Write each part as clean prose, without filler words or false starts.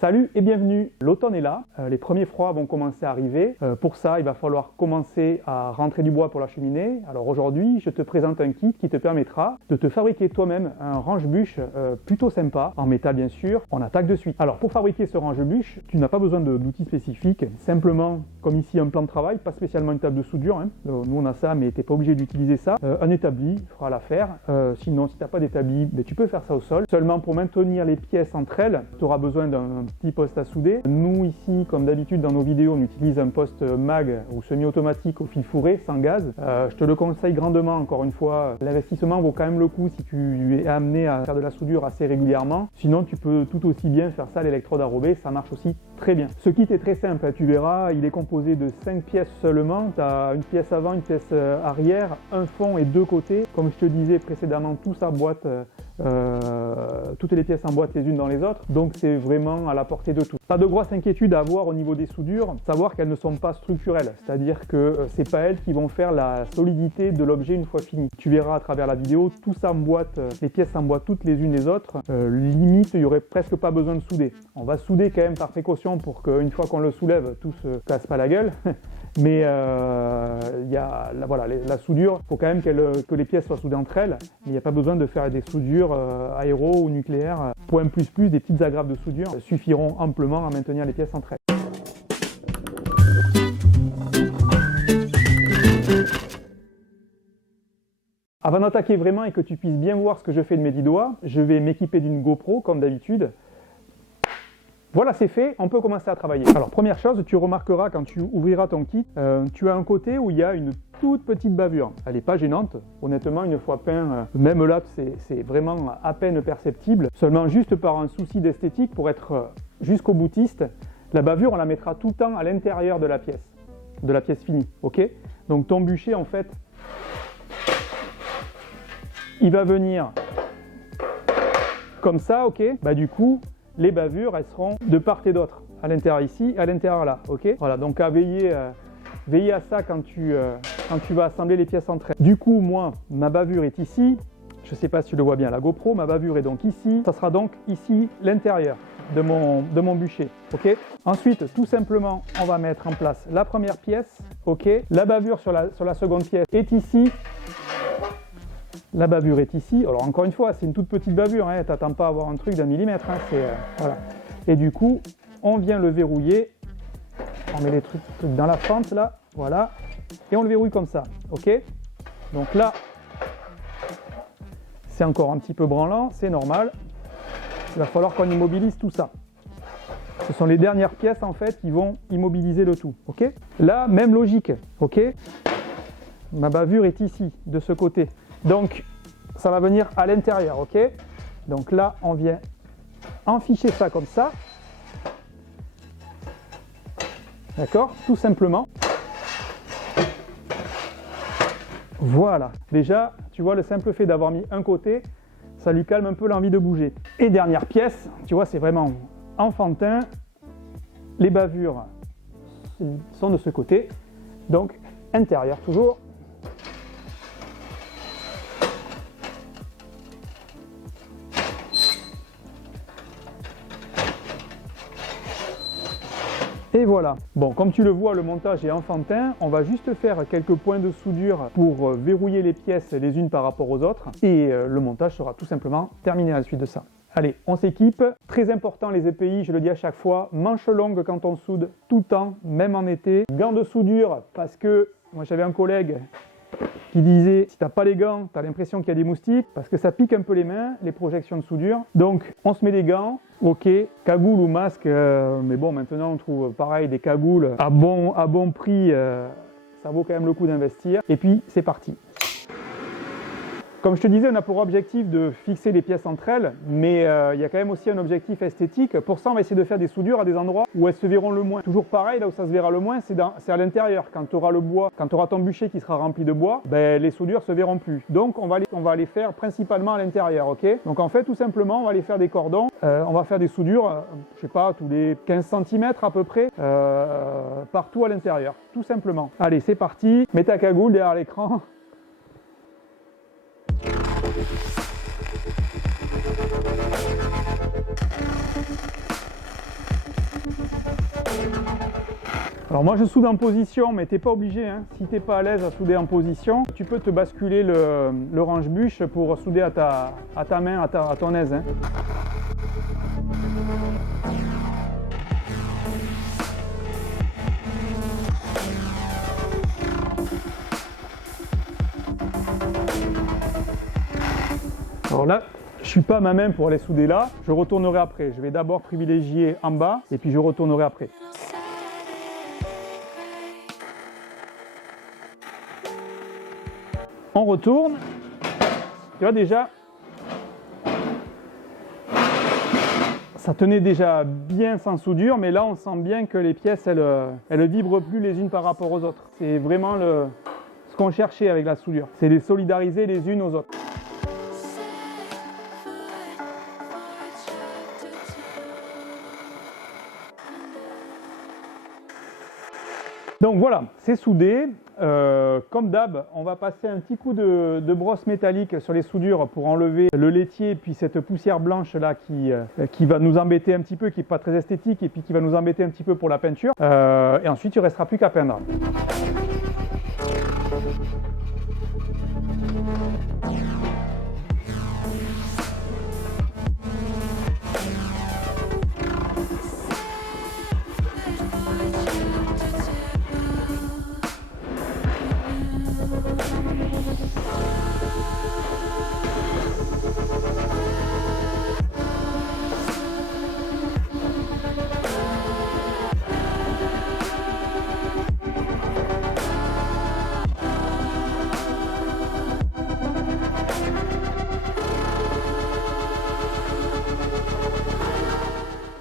Salut et bienvenue, l'automne est là, les premiers froids vont commencer à arriver. Pour ça, il va falloir commencer à rentrer du bois pour la cheminée. Alors aujourd'hui, je te présente un kit qui te permettra de te fabriquer toi-même un range-bûche plutôt sympa, en métal bien sûr. On attaque de suite. Alors pour fabriquer ce range-bûche, tu n'as pas besoin d'outils spécifiques, simplement comme ici un plan de travail, pas spécialement une table de soudure. Nous on a ça, mais tu n'es pas obligé d'utiliser ça. Un établi fera l'affaire. Sinon, si tu n'as pas d'établi, tu peux faire ça au sol. Seulement pour maintenir les pièces entre elles, tu auras besoin d'un petit poste à souder. Nous ici, comme d'habitude dans nos vidéos, on utilise un poste mag ou semi-automatique au fil fourré, sans gaz. Je te le conseille grandement, encore une fois. L'investissement vaut quand même le coup si tu es amené à faire de la soudure assez régulièrement. Sinon, tu peux tout aussi bien faire ça à l'électrode enrobée, ça marche aussi très bien. Ce kit est très simple, tu verras, il est composé de 5 pièces seulement. Tu as une pièce avant, une pièce arrière, un fond et 2 côtés. Comme je te disais précédemment, tout s'emboîte, toutes les pièces s'emboîtent les unes dans les autres, donc c'est vraiment à la portée de tout. Pas de grosse inquiétude à avoir au niveau des soudures, savoir qu'elles ne sont pas structurelles, c'est-à-dire que c'est pas elles qui vont faire la solidité de l'objet une fois fini. Tu verras à travers la vidéo, tout s'emboîte, les pièces s'emboîtent toutes les unes les autres, limite il n'y aurait presque pas besoin de souder. On va souder quand même par précaution pour qu'une fois qu'on le soulève, tout se casse pas la gueule. Mais la soudure, il faut quand même que les pièces soient soudées entre elles. Il n'y a pas besoin de faire des soudures aéro ou nucléaires. Point plus, des petites agrafes de soudure suffiront amplement à maintenir les pièces entre elles. Avant d'attaquer vraiment et que tu puisses bien voir ce que je fais de mes 10 doigts, je vais m'équiper d'une GoPro comme d'habitude. Voilà, c'est fait, on peut commencer à travailler. Alors première chose, tu remarqueras quand tu ouvriras ton kit, tu as un côté où il y a une toute petite bavure. Elle n'est pas gênante, honnêtement une fois peint, même là c'est vraiment à peine perceptible. Seulement juste par un souci d'esthétique, pour être jusqu'au boutiste, la bavure on la mettra tout le temps à l'intérieur de la pièce finie, ok? Donc ton bûcher en fait, il va venir comme ça, ok? Du coup, les bavures, elles seront de part et d'autre, à l'intérieur ici, à l'intérieur là, ok? Voilà, donc à veiller à ça quand tu vas assembler les pièces entre elles. Du coup, moi, ma bavure est ici, je ne sais pas si tu le vois bien à la GoPro, ma bavure est donc ici, ça sera donc ici l'intérieur de mon bûcher, ok? Ensuite, tout simplement, on va mettre en place la première pièce, ok? La bavure sur la seconde pièce est ici. La bavure est ici. Alors encore une fois, c'est une toute petite bavure, hein. T'attends pas à avoir un truc d'1 millimètre. Voilà. Et du coup, on vient le verrouiller. On met les trucs dans la fente là, voilà. Et on le verrouille comme ça, ok? Donc là, c'est encore un petit peu branlant, c'est normal. Il va falloir qu'on immobilise tout ça. Ce sont les dernières pièces en fait qui vont immobiliser le tout, ok? Là, même logique, ok? Ma bavure est ici, de ce côté. Donc, ça va venir à l'intérieur, ok? Donc là, on vient enficher ça comme ça. D'accord? Tout simplement. Voilà. Déjà, tu vois, le simple fait d'avoir mis un côté, ça lui calme un peu l'envie de bouger. Et dernière pièce, tu vois, c'est vraiment enfantin. Les bavures sont de ce côté. Donc, intérieur toujours. Et voilà. Bon, comme tu le vois, le montage est enfantin. On va juste faire quelques points de soudure pour verrouiller les pièces les unes par rapport aux autres. Et le montage sera tout simplement terminé à la suite de ça. Allez, on s'équipe. Très important les EPI, je le dis à chaque fois. Manches longues quand on soude, tout le temps, même en été. Gants de soudure, parce que moi j'avais un collègue qui disait si t'as pas les gants, t'as l'impression qu'il y a des moustiques parce que ça pique un peu les mains, les projections de soudure. Donc on se met des gants, ok, cagoule ou masque, mais bon maintenant on trouve pareil des cagoules à bon prix, ça vaut quand même le coup d'investir. Et puis c'est parti. Comme je te disais, on a pour objectif de fixer les pièces entre elles, mais il y a quand même aussi un objectif esthétique. Pour ça, on va essayer de faire des soudures à des endroits où elles se verront le moins. Toujours pareil, là où ça se verra le moins, c'est à l'intérieur. Quand tu auras le bois, quand tu auras ton bûcher qui sera rempli de bois, les soudures se verront plus. Donc, on va les faire principalement à l'intérieur, ok? Donc, en fait, tout simplement, on va aller faire des cordons. On va faire des soudures, je sais pas, tous les 15 cm à peu près, partout à l'intérieur, tout simplement. Allez, c'est parti. Mets ta cagoule derrière l'écran. Alors moi je soude en position, mais t'es pas obligé, hein. Si t'es pas à l'aise à souder en position, tu peux te basculer le range-bûche pour souder à ta main, à ton aise, hein. Alors là, je suis pas à ma main pour aller souder là, je retournerai après. Je vais d'abord privilégier en bas et puis je retournerai après. On retourne. Tu vois déjà, ça tenait déjà bien sans soudure, mais là on sent bien que les pièces elles vibrent plus les unes par rapport aux autres. C'est vraiment ce qu'on cherchait avec la soudure, c'est les solidariser les unes aux autres. Donc voilà, c'est soudé. Comme d'hab, on va passer un petit coup de brosse métallique sur les soudures pour enlever le laitier puis cette poussière blanche là qui va nous embêter un petit peu, qui n'est pas très esthétique et puis qui va nous embêter un petit peu pour la peinture. Et ensuite, il ne restera plus qu'à peindre.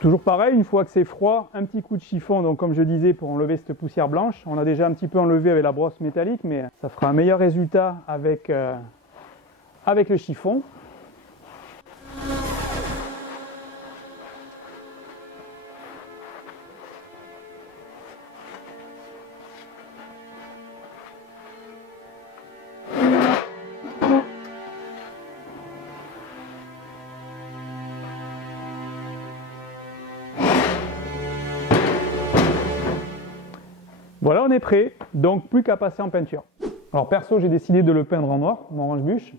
Toujours pareil, une fois que c'est froid, un petit coup de chiffon, donc comme je disais, pour enlever cette poussière blanche. On a déjà un petit peu enlevé avec la brosse métallique, mais ça fera un meilleur résultat avec le chiffon. Voilà, on est prêt, donc plus qu'à passer en peinture. Alors perso, j'ai décidé de le peindre en noir, mon range-bûche.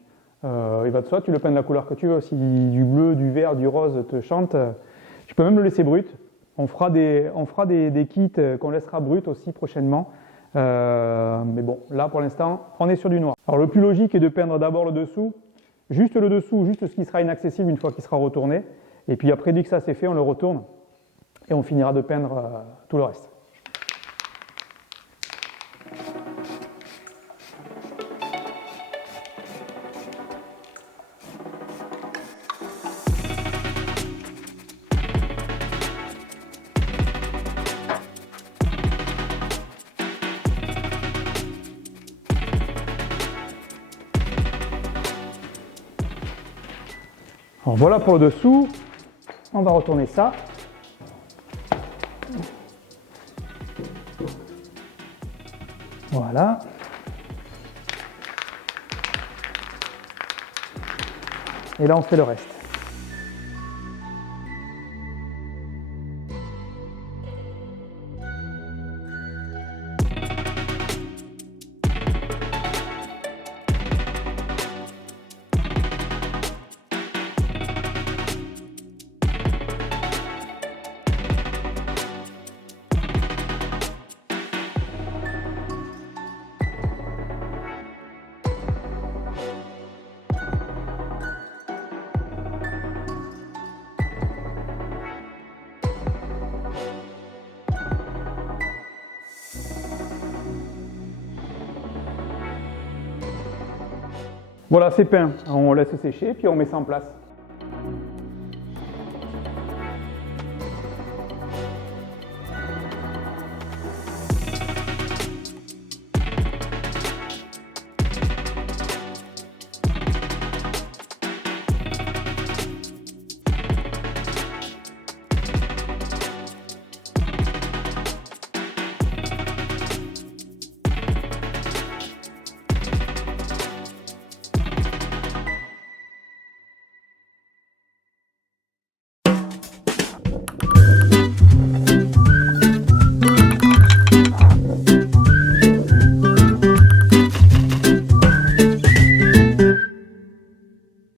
Il va de soi, tu le peins de la couleur que tu veux, si du bleu, du vert, du rose te chante. Tu peux même le laisser brut. On fera des kits qu'on laissera brut aussi prochainement. Mais bon, là pour l'instant, on est sur du noir. Alors le plus logique est de peindre d'abord le dessous, juste ce qui sera inaccessible une fois qu'il sera retourné. Et puis après, dès que ça c'est fait, on le retourne et on finira de peindre tout le reste. Alors voilà pour le dessous, on va retourner ça. Voilà. Et là on fait le reste. Voilà, c'est peint. On laisse sécher, puis on met ça en place.